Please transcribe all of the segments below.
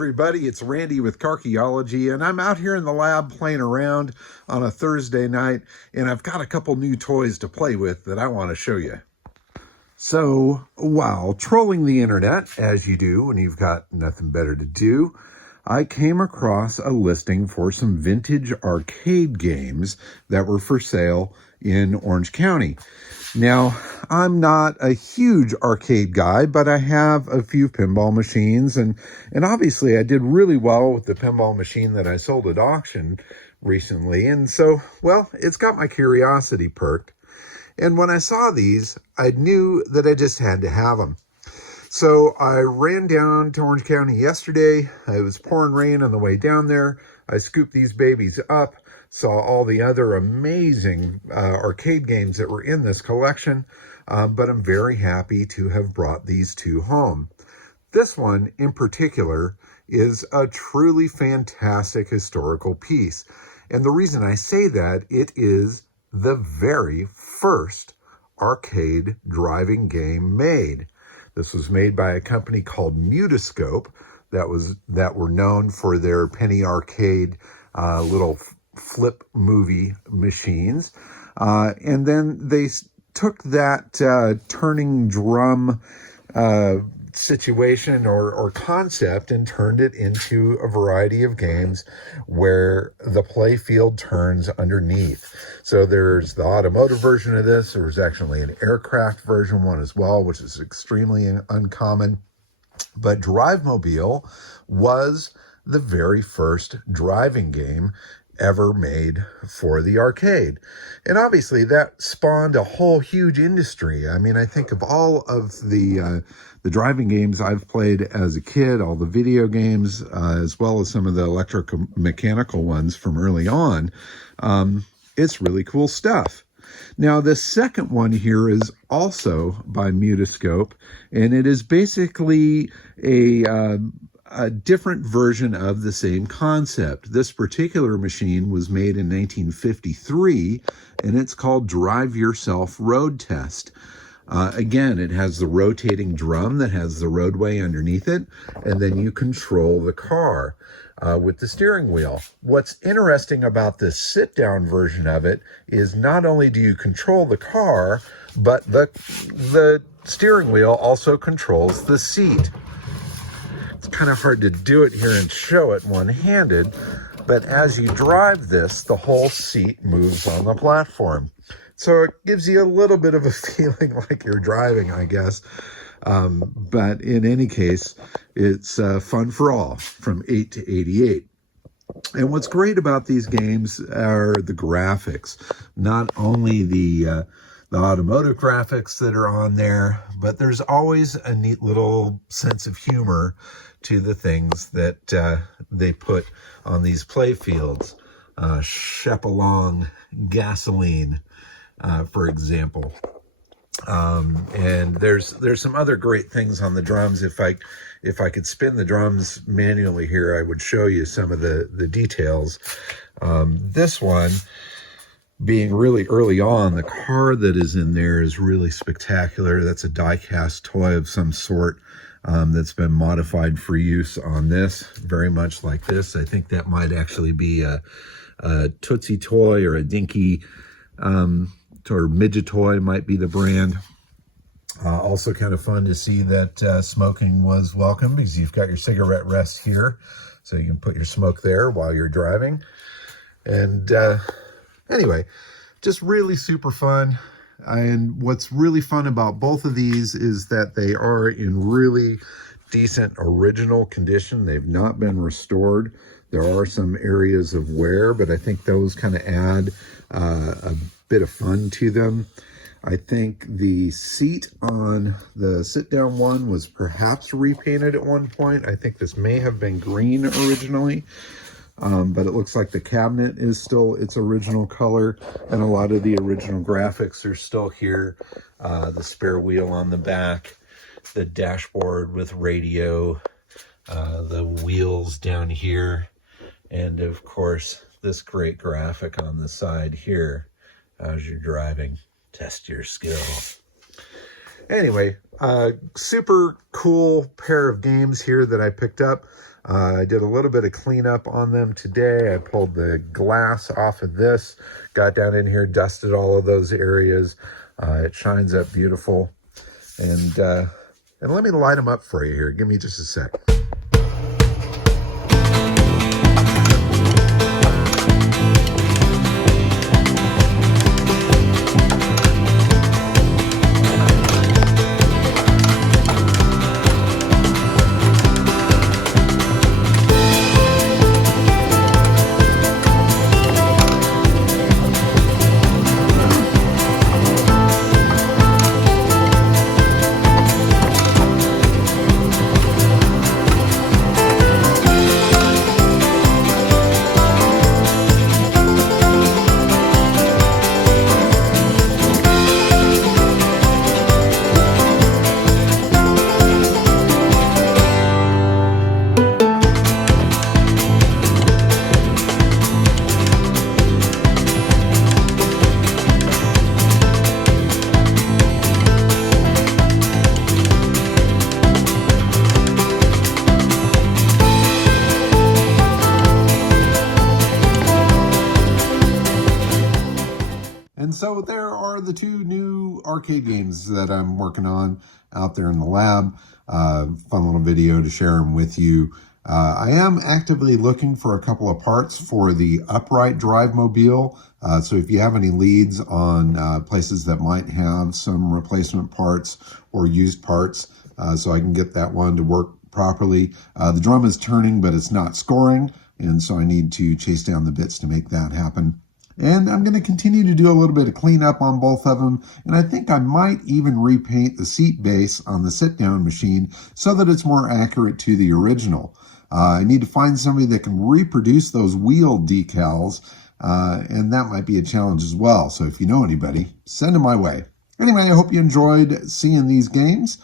everybody, it's Randy with Carchaeology, and I'm out here in the lab playing around on a Thursday night, and I've got a couple new toys to play with that I want to show you. So, while trolling the internet, as you do when you've got nothing better to do, I came across a listing for some vintage arcade games that were for sale in Orange County. Now, I'm not a huge arcade guy, but I have a few pinball machines, and obviously I did really well with the pinball machine that I sold at auction recently, and so, well, it's got my curiosity perked. And when I saw these, I knew that I just had to have them. So I ran down to Orange County yesterday. It was pouring rain on the way down there. I scooped these babies up, saw all the other amazing arcade games that were in this collection, but I'm very happy to have brought these two home. This one in particular is a truly fantastic historical piece. And the reason I say that, it is the very first arcade driving game made. This was made by a company called Mutoscope that were known for their penny arcade little flip movie machines. And then they took that turning drum situation or concept and turned it into a variety of games where the play field turns underneath. So there's the automotive version of this. There's actually an aircraft version one as well, which is extremely uncommon. But Drivemobile was the very first driving game ever made for the arcade. And obviously that spawned a whole huge industry. I mean, I think of all of the driving games I've played as a kid, all the video games, as well as some of the electromechanical ones from early on. It's really cool stuff. Now, the second one here is also by Mutoscope, and it is basically a different version of the same concept. This particular machine was made in 1953, and it's called Drive Yourself Road Test. Again, it has the rotating drum that has the roadway underneath it, and then you control the car with the steering wheel. What's interesting about this sit-down version of it is not only do you control the car, but the steering wheel also controls the seat. It's kind of hard to do it here and show it one-handed, but as you drive this, the whole seat moves on the platform. So it gives you a little bit of a feeling like you're driving, I guess. But in any case, it's fun for all, from 8 to 88. And what's great about these games are the graphics. Not only the automotive graphics that are on there, but there's always a neat little sense of humor to the things that they put on these play fields. Shep Along Gasoline, for example. And there's some other great things on the drums. If I could spin the drums manually here, I would show you some of the details. This one, being really early on, the car that is in there is really spectacular. That's a die-cast toy of some sort that's been modified for use on this, very much like this. I think that might actually be a Tootsie toy or a Dinky or Midget Toy might be the brand. Also kind of fun to see that smoking was welcome, because you've got your cigarette rest here, so you can put your smoke there while you're driving. And anyway, just really super fun. And what's really fun about both of these is that they are in really decent original condition. They've not been restored. There are some areas of wear, but I think those kind of add a bit of fun to them. I think the seat on the sit-down one was perhaps repainted at one point. I think this may have been green originally, but it looks like the cabinet is still its original color, and a lot of the original graphics are still here. The spare wheel on the back, the dashboard with radio, the wheels down here, and of course this great graphic on the side here as you're driving. Test your skill. Anyway, super cool pair of games here that I picked up. I did a little bit of cleanup on them today. I pulled the glass off of this, got down in here, dusted all of those areas. It shines up beautiful. And let me light them up for you here. Give me just a sec. And so there are the two new arcade games that I'm working on out there in the lab. Fun little video to share them with you. I am actively looking for a couple of parts for the upright drive mobile. So if you have any leads on places that might have some replacement parts or used parts, so I can get that one to work properly. The drum is turning, but it's not scoring. And so I need to chase down the bits to make that happen. And I'm going to continue to do a little bit of cleanup on both of them. And I think I might even repaint the seat base on the sit-down machine so that it's more accurate to the original. I need to find somebody that can reproduce those wheel decals, and that might be a challenge as well. So if you know anybody, send them my way. Anyway, I hope you enjoyed seeing these games.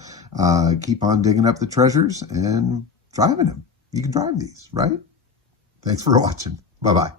Keep on digging up the treasures and driving them. You can drive these, right? Thanks for watching. Bye-bye.